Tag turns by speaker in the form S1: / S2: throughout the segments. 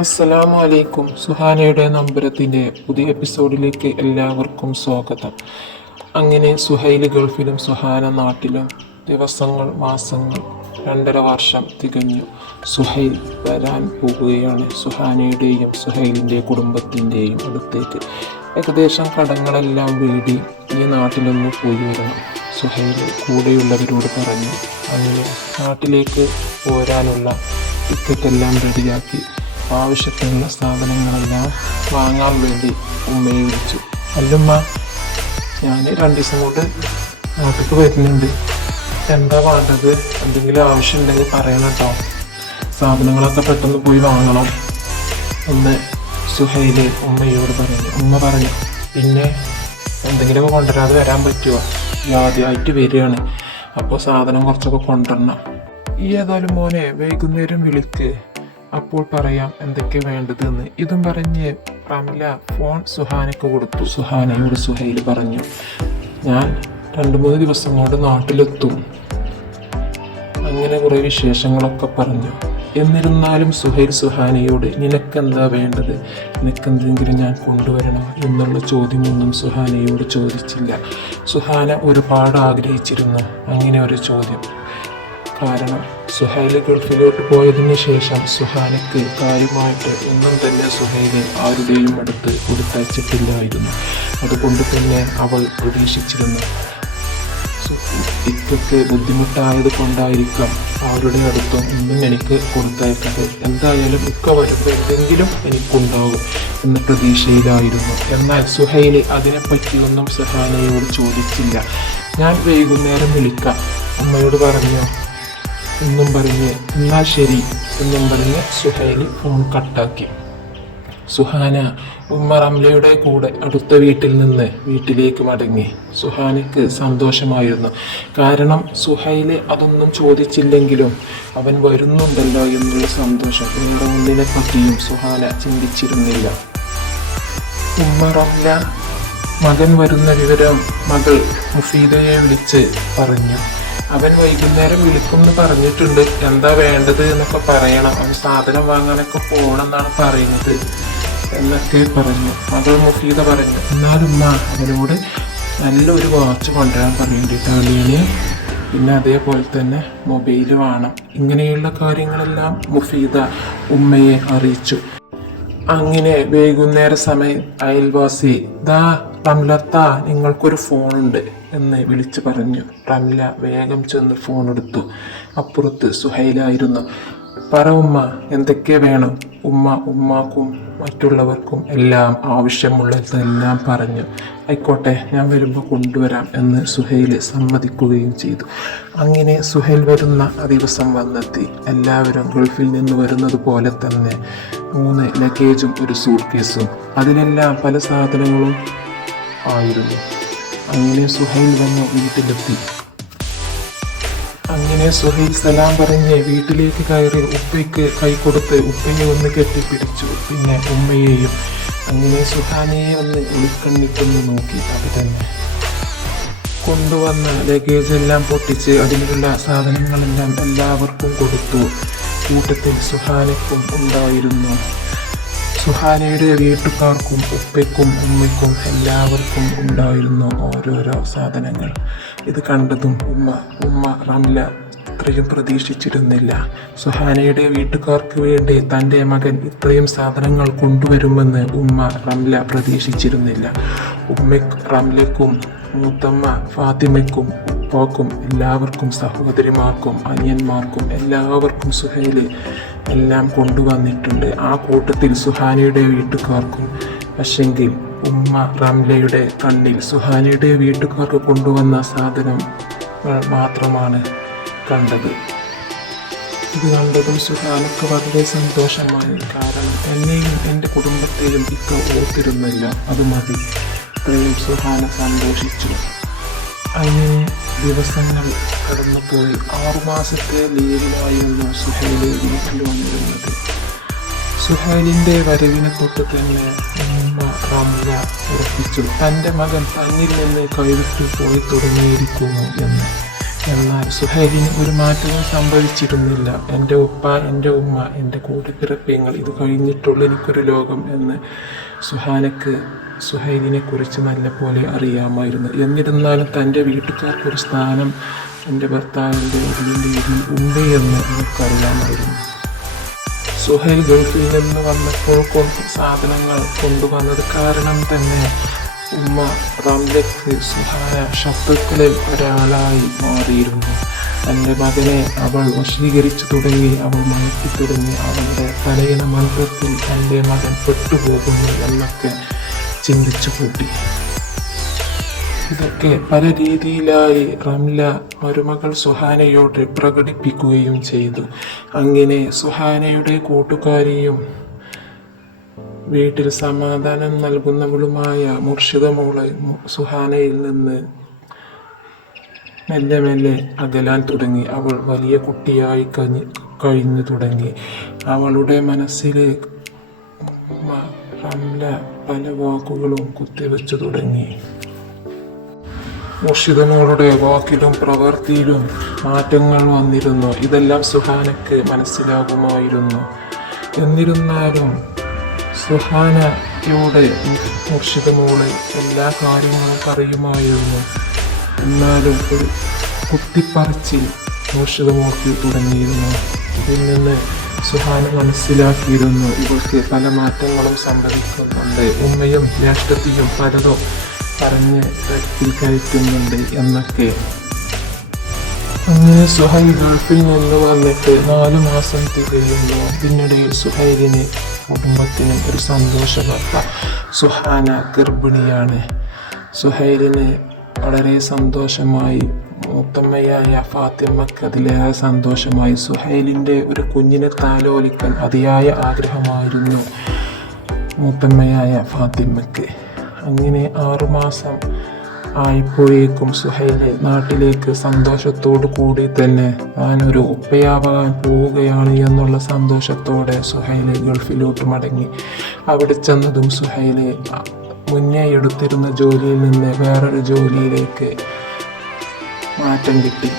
S1: അസ്സലാമു അലൈക്കും സുഹാനയുടെ നമ്പരത്തിന്റെ പുതിയ എപ്പിസോഡിലേക്ക് എല്ലാവർക്കും സ്വാഗതം. അങ്ങനെ സുഹൈൽ ഗൾഫിലും സുഹാന നാട്ടിലും ദിവസങ്ങൾ മാസങ്ങൾ രണ്ടര വർഷം തികഞ്ഞു. സുഹൈൽ വരാൻ പോകുകയാണ് സുഹാനയുടെയും സുഹൈലിന്റെ കുടുംബത്തിന്റെയും അടുത്തേക്ക്. ഏകദേശം കടങ്ങളെല്ലാം വീടി ഈ നാട്ടിലൊന്ന് പോയി വരണം. സുഹൈൽ കൂടെയുള്ളവരോട് പറഞ്ഞു അങ്ങനെ നാട്ടിലേക്ക് പോരാനുള്ള ടിക്കറ്റെല്ലാം റെഡിയാക്കി. ആവശ്യത്തിനുള്ള സാധനങ്ങളെല്ലാം വാങ്ങാൻ വേണ്ടി ഉമ്മയെ വിളിച്ചു. അല്ലുമ്മ ഞാൻ രണ്ട് ദിവസം കൊണ്ട് നാട്ടിലേക്ക് വരുന്നുണ്ട്. എന്താ വേണ്ടത്? എന്തെങ്കിലും ആവശ്യമുണ്ടെങ്കിൽ പറയണം കേട്ടോ. സാധനങ്ങളൊക്കെ പെട്ടെന്ന് പോയി വാങ്ങണം. എന്ന് സുഹൈൽ ഉമ്മയോട് പറഞ്ഞു. ഉമ്മ പറഞ്ഞു പിന്നെ എന്തെങ്കിലുമൊക്കെ കൊണ്ടുവരാതെ വരാൻ പറ്റുമോ? ആദ്യമായിട്ട് വരികയാണ്. അപ്പോൾ സാധനം കുറച്ചൊക്കെ കൊണ്ടുവരണം. ഈ ഏതായാലും മോനെ വൈകുന്നേരം വിളിക്ക്. അപ്പോൾ പറയാം എന്തൊക്കെ വേണ്ടതെന്ന്. ഇതും പറഞ്ഞ് റംല ഫോൺ സുഹാനയ്ക്ക് കൊടുത്തു. സുഹാനയോട് സുഹൈൽ പറഞ്ഞു ഞാൻ രണ്ട് മൂന്ന് ദിവസം കൊണ്ട് നാട്ടിലെത്തും. അങ്ങനെ കുറേ വിശേഷങ്ങളൊക്കെ പറഞ്ഞു. എന്നിരുന്നാലും സുഹൈൽ സുഹാനയോട് നിനക്കെന്താ വേണ്ടത്? നിനക്കെന്തെങ്കിലും ഞാൻ കൊണ്ടുവരണോ? എന്നുള്ള ചോദ്യമൊന്നും സുഹാനയോട് ചോദിച്ചില്ല. സുഹാന ഒരുപാട് ആഗ്രഹിച്ചിരുന്നു. അങ്ങനെ ഒരു ചോദ്യം. കാരണം സുഹൈൽ ഗൾഫിലോട്ട് പോയതിനു ശേഷം സുഹാനക്ക് കാര്യമായിട്ട് ഒന്നും തന്നെ സുഹൈലെ ആരുടെയും അടുത്ത് കൊടുത്തയച്ചിട്ടില്ലായിരുന്നു. അതുകൊണ്ട് തന്നെ അവൾ പ്രതീക്ഷിച്ചിരുന്നു. ഇക്കൊക്കെ ബുദ്ധിമുട്ടായത് കൊണ്ടായിരിക്കാം അവരുടെ അടുത്തും ഇന്നും എനിക്ക് കൊടുത്തയക്കാതെ എന്തായാലും ഇക്ക വരുമ്പോൾ എന്തെങ്കിലും എനിക്കുണ്ടാവും എന്ന പ്രതീക്ഷയിലായിരുന്നു. എന്നാൽ സുഹൈലി അതിനെപ്പറ്റിയൊന്നും സുഹാനയോട് ചോദിച്ചില്ല. ഞാൻ വൈകുന്നേരം വിളിക്കാം അമ്മയോട് പറഞ്ഞു? എന്നും പറഞ്ഞ് എന്നാൽ ശരി എന്നും പറഞ്ഞ് സുഹൈലി ഫോൺ കട്ടാക്കി സുഹാന ഉമ്മ റംലയുടെ കൂടെ അടുത്ത വീട്ടിൽ നിന്ന് വീട്ടിലേക്ക് മടങ്ങി. സുഹാനയ്ക്ക് സന്തോഷമായിരുന്നു. കാരണം സുഹൈൽ അതൊന്നും ചോദിച്ചില്ലെങ്കിലും അവൻ വരുന്നുണ്ടല്ലോ എന്നുള്ള സന്തോഷം നിങ്ങളുടെ ഒന്നിനെ പറ്റിയും സുഹാന ചിന്തിച്ചിരുന്നില്ല. ഉമ്മ റംല മകൻ വരുന്ന വിവരം മകൾ മുഫീദയെ വിളിച്ച് പറഞ്ഞു. അവൻ വൈകുന്നേരം വിളിക്കുമെന്ന് പറഞ്ഞിട്ടുണ്ട്. എന്താ വേണ്ടത് എന്നൊക്കെ പറയണം. അവൻ സാധനം വാങ്ങാനൊക്കെ പോകണം എന്നാണ് പറയുന്നത്. എന്നൊക്കെ പറഞ്ഞു. അത് മുഫീദ പറഞ്ഞു. എന്നാലും ഉമ്മ അവനോട് നല്ലൊരു വാച്ച് കൊണ്ടുവരാൻ പറയേണ്ടി ഇറ്റാലിയന് പിന്നെ അതേപോലെ തന്നെ മൊബൈൽ വേണം. ഇങ്ങനെയുള്ള കാര്യങ്ങളെല്ലാം മുഫീദ ഉമ്മയെ അറിയിച്ചു. അങ്ങനെ വൈകുന്നേര സമയം അയൽവാസി ദാ റംലത്ത നിങ്ങൾക്കൊരു ഫോണുണ്ട് എന്ന് വിളിച്ചു പറഞ്ഞു. റംല വേഗം ചെന്ന് ഫോൺ എടുത്തു അപ്പുറത്ത് സുഹൈലായിരുന്നു. പറ ഉമ്മ എന്തൊക്കെ വേണം? ഉമ്മ ഉമ്മാക്കും മറ്റുള്ളവർക്കും എല്ലാം ആവശ്യമുള്ളതെല്ലാം പറഞ്ഞു. ആയിക്കോട്ടെ ഞാൻ വരുമ്പോൾ കൊണ്ടുവരാം എന്ന് സുഹൈൽ സമ്മതിക്കുകയും ചെയ്തു. അങ്ങനെ സുഹൈൽ വരുന്ന ദിവസം വന്നെത്തി. എല്ലാവരും ഗൾഫിൽ നിന്ന് വരുന്നത് പോലെ തന്നെ. മൂന്ന് ലഗേജും ഒരു സൂട്ട് കേസും അതിലെല്ലാം പല സാധനങ്ങളും ആയിരുന്നു. അങ്ങനെ സുഹൈൽ വന്ന് വീട്ടിലെത്തി അങ്ങനെ സുഹൈൽ സലാം പറഞ്ഞ് വീട്ടിലേക്ക് കയറി ഉപ്പയ്ക്ക് കൈ കൊടുത്ത് ഉപ്പയെ ഒന്ന് കെട്ടിപ്പിടിച്ചു. പിന്നെ ഉമ്മയെയും അങ്ങനെ സുഹാനയെ ഒന്ന് ഉളിക്കണ്ണിട്ടൊന്ന് നോക്കി. അത് തന്നെ. കൊണ്ടുവന്ന ലഗേജ് എല്ലാം പൊട്ടിച്ച് അതിനുള്ള സാധനങ്ങളെല്ലാം എല്ലാവർക്കും കൊടുത്തു. കൂട്ടത്തിൽ സുഹാനയ്ക്കും ഉണ്ടായിരുന്നു. സുഹാനയുടെ വീട്ടുകാർക്കും ഉപ്പയ്ക്കും ഉമ്മയ്ക്കും എല്ലാവർക്കും ഉണ്ടായിരുന്ന ഓരോരോ സാധനങ്ങൾ. ഇത് കണ്ടതും ഉമ്മ ഉമ്മ റംല ഇത്രയും പ്രതീക്ഷിച്ചിരുന്നില്ല. സുഹാനയുടെ വീട്ടുകാർക്ക് വേണ്ടി തന്റെ മകൻ ഇത്രയും സാധനങ്ങൾ കൊണ്ടുവരുമെന്ന് ഉമ്മ റംല പ്രതീക്ഷിച്ചിരുന്നില്ല. ഉമ്മയ്ക്ക് റംലയ്ക്കും മൂത്തമ്മ ഫാത്തിമയ്ക്കും ഉപ്പാക്കും എല്ലാവർക്കും സഹോദരിമാർക്കും അനിയന്മാർക്കും എല്ലാവർക്കും സുഹൈൽ എല്ലാം കൊണ്ടുവന്നിട്ടുണ്ട്. ആ കൂട്ടത്തിൽ സുഹാനിയുടെ വീട്ടുകാർക്കും പക്ഷെങ്കിൽ ഉമ്മ റംലയുടെ കണ്ണിൽ സുഹാനിയുടെ വീട്ടുകാർക്ക് കൊണ്ടുവന്ന സാധനം മാത്രമാണ് കണ്ടത്. ഇത് കണ്ടതും സുഹാനക്ക് വളരെ സന്തോഷമായി കാരണം എന്നെയും എന്റെ കുടുംബത്തെയും ഇക്ക ഓർത്തിരുന്നില്ല. അത് മതി. സുഹാന സന്തോഷിച്ചു. അങ്ങനെ ദിവസങ്ങൾ കടന്നുപോയി. ആറുമാസത്തെ ലീവിലായിരുന്നു സുഹൈലെ വീട്ടിൽ വന്നിരുന്നത്. സുഹൈലിന്റെ വരവിനെ തൊട്ട് തന്നെ ഉമ്മ റംല ഉറപ്പിച്ചു. തന്റെ മകൻ തന്നിൽ നിന്ന് കൈവിട്ടു പോയി തുടങ്ങിയിരിക്കുന്നു എന്ന്. എന്നാൽ സുഹൈലിന് ഒരു മാറ്റവും സംഭവിച്ചിരുന്നില്ല. എന്റെ ഉപ്പ എന്റെ ഉമ്മ എന്റെ കൂട്ടുപിറപ്പങ്ങൾ ഇത് കഴിഞ്ഞിട്ടുള്ള എനിക്കൊരു ലോകം എന്ന് സുഹാനക്ക് സുഹൈലിനെ കുറിച്ച് നല്ലപോലെ അറിയാമായിരുന്നു. എന്നിരുന്നാലും തന്റെ വീട്ടുകാർക്കൊരു സ്ഥാനം എന്റെ ഭർത്താവിന്റെ ഇതിന്റെ ഉണ്ട് എന്ന് എനിക്കറിയാമായിരുന്നു. സുഹൈൽ ഗൾഫിൽ നിന്ന് വന്നപ്പോൾ കൊണ്ട് സാധനങ്ങൾ കൊണ്ടുവന്നത് കാരണം തന്നെ ഉമ്മ റംലക്ക് സഹായ ശത്രുക്കളിൽ ഒരാളായി മാറിയിരുന്നു. തന്റെ മകനെ അവൾ വശീകരിച്ചു തുടങ്ങി അവൾ മയക്കി തുടങ്ങി. അവളുടെ തലയിണ മന്ത്രത്തിൽ തന്റെ മകൻ പെട്ടുപോകുന്നു എന്നൊക്കെ ചിന്തിച്ചു കൂട്ടി. ഇതൊക്കെ പല രീതിയിലായി റംല മരുമകൾ സുഹാനയോട് പ്രകടിപ്പിക്കുകയും ചെയ്തു. അങ്ങനെ സുഹാനയുടെ കൂട്ടുകാരിയും വീട്ടിൽ സമാധാനം നൽകുന്നവളുമായ മുർഷിദ മോൾ സുഹാനയിൽ നിന്ന് മെല്ലെ മെല്ലെ അകലാൻ തുടങ്ങി. അവൾ വലിയ കുട്ടിയായി കഴിഞ്ഞ് കഴിഞ്ഞു തുടങ്ങി. അവളുടെ മനസ്സിലെ നല്ല പല വാക്കുകളും കുത്തിവെച്ചു തുടങ്ങി. മുർഷിദമോളുടെ വാക്കിലും പ്രവൃത്തിയിലും മാറ്റങ്ങൾ വന്നിരുന്നു. ഇതെല്ലാം സുഹാനയ്ക്ക് മനസ്സിലാകുമായിരുന്നു. എന്നിരുന്നാലും സുഹാനയോട് മുർഷിദമോൾ എല്ലാ കാര്യങ്ങളും പറയുമായിരുന്നു എന്നാലും ഒരു കുത്തിപ്പറിച്ചിൽ മുർഷിദമോൾക്ക് തുടങ്ങിയിരുന്നു. ഇതിൽ നിന്ന് സുഹാന മനസ്സിലാക്കിയിരുന്നു ഇവൾക്ക് പല മാറ്റങ്ങളും സംഭവിക്കുന്നുണ്ട്. ഉമ്മയും ജ്യേഷ്ഠത്തിയും പലതും പറഞ്ഞ് കയറ്റുന്നുണ്ട് എന്നൊക്കെ. അങ്ങനെ സുഹൈൽ ഗൾഫിൽ നിന്ന് വന്നിട്ട് നാലു മാസം തികയുന്നു പിന്നീട് സുഹൈലിന് കുടുംബത്തിന് ഒരു സന്തോഷ വാർത്ത സുഹാന ഗർഭിണിയാണ്. സുഹൈലിന് വളരെ സന്തോഷമായി. മൂത്തമ്മയായ ഫാത്തിമക്ക് അതിലേറെ സന്തോഷമായി. സുഹൈലിന്റെ ഒരു കുഞ്ഞിനെ താലോലിക്കാൻ അതിയായ ആഗ്രഹമായിരുന്നു മൂത്തമ്മയായ ഫാത്തിമക്ക്. അങ്ങനെ ആറുമാസം ആയപ്പോഴേക്കും സുഹൈൽ. നാട്ടിലേക്ക് സന്തോഷത്തോടു കൂടി തന്നെ താനൊരു ഉപ്പയാവാൻ പോവുകയാണ് എന്നുള്ള സന്തോഷത്തോടെ സുഹൈൽ ഗൾഫിലോട്ട് മടങ്ങി. അവിടെ ചെന്നതും സുഹൈൽ മുന്നേ എടുത്തിരുന്ന ജോലിയിൽ നിന്ന് വേറൊരു ജോലിയിലേക്ക് മാറ്റം കിട്ടി.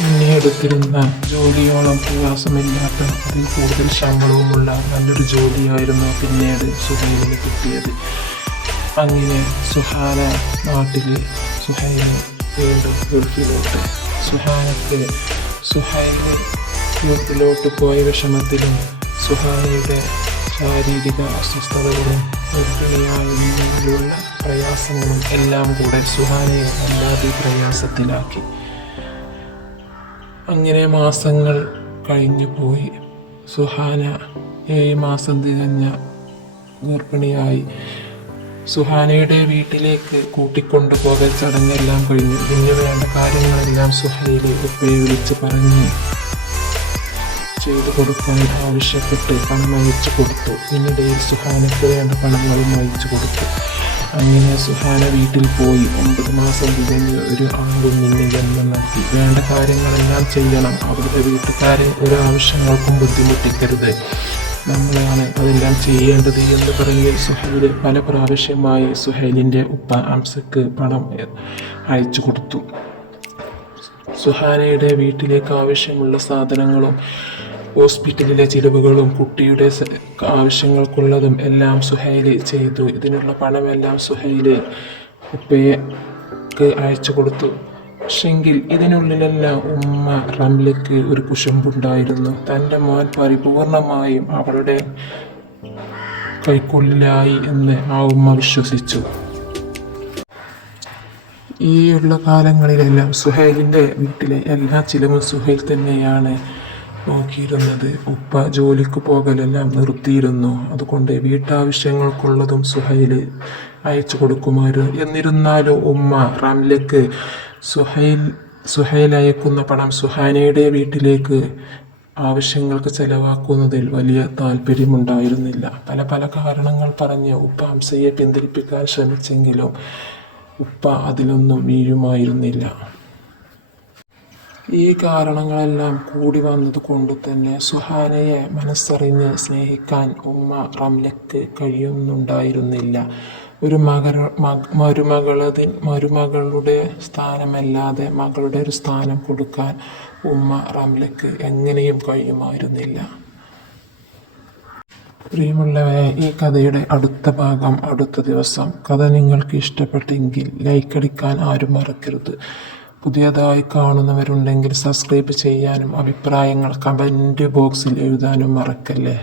S1: മുന്നേ എടുത്തിരുന്ന ജോലിയോളം പ്രയാസമില്ലാത്ത അതിൽ കൂടുതൽ ശമ്പളവുമുള്ള നല്ലൊരു ജോലിയായിരുന്നു പിന്നീട് സുഹൈലിന് കിട്ടിയത്. അങ്ങനെ സുഹാന നാട്ടിൽ സുഹൈന വീണ്ടും ഗൾഫിലോട്ട്. സുഹാനക്ക് സുഹൈന ഗൾഫിലോട്ട് പോയ വിഷമത്തിലും സുഹാനയുടെ ശാരീരിക അസ്വസ്ഥതകളും ഗർഭിണിയായുള്ള പ്രയാസങ്ങളും എല്ലാം കൂടെ സുഹാനയെ വല്ലാതെ പ്രയാസത്തിലാക്കി. അങ്ങനെ മാസങ്ങൾ കഴിഞ്ഞു പോയി. സുഹാന ഏഴ് മാസം തികഞ്ഞ ഗർഭിണിയായി. സുഹാനയുടെ വീട്ടിലേക്ക് കൂട്ടിക്കൊണ്ടുപോകൽ ചടങ്ങെല്ലാം കഴിഞ്ഞു. പിന്നെ വേണ്ട കാര്യങ്ങളെല്ലാം സുഹൈലി ഉപ്പയെ വിളിച്ച് പറഞ്ഞ്. ചെയ്തു കൊടുക്കാൻ ആവശ്യപ്പെട്ട് പണം അയച്ചു കൊടുത്തു. ഇതിനിടയിൽ സുഹാനയ്ക്ക് വേണ്ട പണങ്ങളും അയച്ചു കൊടുത്തു. അങ്ങനെ സുഹാന വീട്ടിൽ പോയി. ഒമ്പത് മാസം തികഞ്ഞ് ഒരു ആൺകുഞ്ഞിന് ജന്മം നൽകി വേണ്ട കാര്യങ്ങളെല്ലാം ചെയ്യണം. അവരുടെ വീട്ടുകാരെ ഒരു ആവശ്യങ്ങൾക്കും ബുദ്ധിമുട്ടിക്കരുത്. നമ്മളാണ് അതെല്ലാം ചെയ്യേണ്ടത് എന്ന് പറഞ്ഞ് സുഹൈൽ പല പ്രാവശ്യമായി സുഹൈലിന്റെ ഉപ്പ അംസക്ക് പണം അയച്ചു കൊടുത്തു. സുഹാനയുടെ വീട്ടിലേക്ക് ആവശ്യമുള്ള സാധനങ്ങളും ഹോസ്പിറ്റലിലെ ചിലവുകളും കുട്ടിയുടെ ആവശ്യങ്ങൾക്കുള്ളതും എല്ലാം സുഹൈൽ ചെയ്തു. ഇതിനുള്ള പണമെല്ലാം സുഹൈൽ ഉപ്പയ്ക്ക് അയച്ചു കൊടുത്തു. പക്ഷെങ്കിൽ ഇതിനുള്ളിലെല്ലാം ഉമ്മ റംലയ്ക്ക് ഒരു കുശുമ്പുണ്ടായിരുന്നു. തന്റെ മോൻ പരിപൂർണമായും അവളുടെ കൈക്കുള്ളിലായി എന്ന് ആ ഉമ്മ വിശ്വസിച്ചു. ഈ ഉള്ള കാലങ്ങളിലെല്ലാം സുഹൈലിന്റെ വീട്ടിലെ എല്ലാ ചിലവും സുഹൈൽ തന്നെയാണ് നോക്കിയിരുന്നത്. ഉപ്പ ജോലിക്ക് പോകലെല്ലാം നിർത്തിയിരുന്നു. അതുകൊണ്ട് വീട്ടാവശ്യങ്ങൾക്കുള്ളതും സുഹൈൽ അയച്ചു കൊടുക്കുമായിരുന്നു. എന്നിരുന്നാലും ഉമ്മ റംലയ്ക്ക് സുഹൈൽ സുഹൈൽ അയക്കുന്ന പണം സുഹാനയുടെ വീട്ടിലേക്ക് ആവശ്യങ്ങൾക്ക് ചെലവാക്കുന്നതിൽ വലിയ താല്പര്യമുണ്ടായിരുന്നില്ല. പല പല കാരണങ്ങൾ പറഞ്ഞ് ഉപ്പ ഹംസയെ പിന്തിരിപ്പിക്കാൻ ശ്രമിച്ചെങ്കിലും ഉപ്പ അതിലൊന്നും വീഴുമായിരുന്നില്ല. ഈ കാരണങ്ങളെല്ലാം കൂടി വന്നതുകൊണ്ട് തന്നെ സുഹാനയെ മനസ്സറിഞ്ഞ് സ്നേഹിക്കാൻ ഉമ്മ റംലയ്ക്ക് കഴിയുന്നുണ്ടായിരുന്നില്ല. ഒരു മകര മരുമകളതിൽ മരുമകളതി മരുമകളുടെ സ്ഥാനമല്ലാതെ മകളുടെ ഒരു സ്ഥാനം കൊടുക്കാൻ ഉമ്മ റംലയ്ക്ക് എങ്ങനെയും കഴിയുമായിരുന്നില്ല. പ്രിയമുള്ളവരെ ഈ കഥയുടെ അടുത്ത ഭാഗം അടുത്ത ദിവസം. കഥ നിങ്ങൾക്ക് ഇഷ്ടപ്പെട്ടെങ്കിൽ ലൈക്ക് അടിക്കാൻ ആരും മറക്കരുത്. പുതിയതായി കാണുന്നവരുണ്ടെങ്കിൽ സബ്സ്ക്രൈബ് ചെയ്യാനും അഭിപ്രായങ്ങൾ കമന്റ് ബോക്സിൽ എഴുതാനും മറക്കല്ലേ?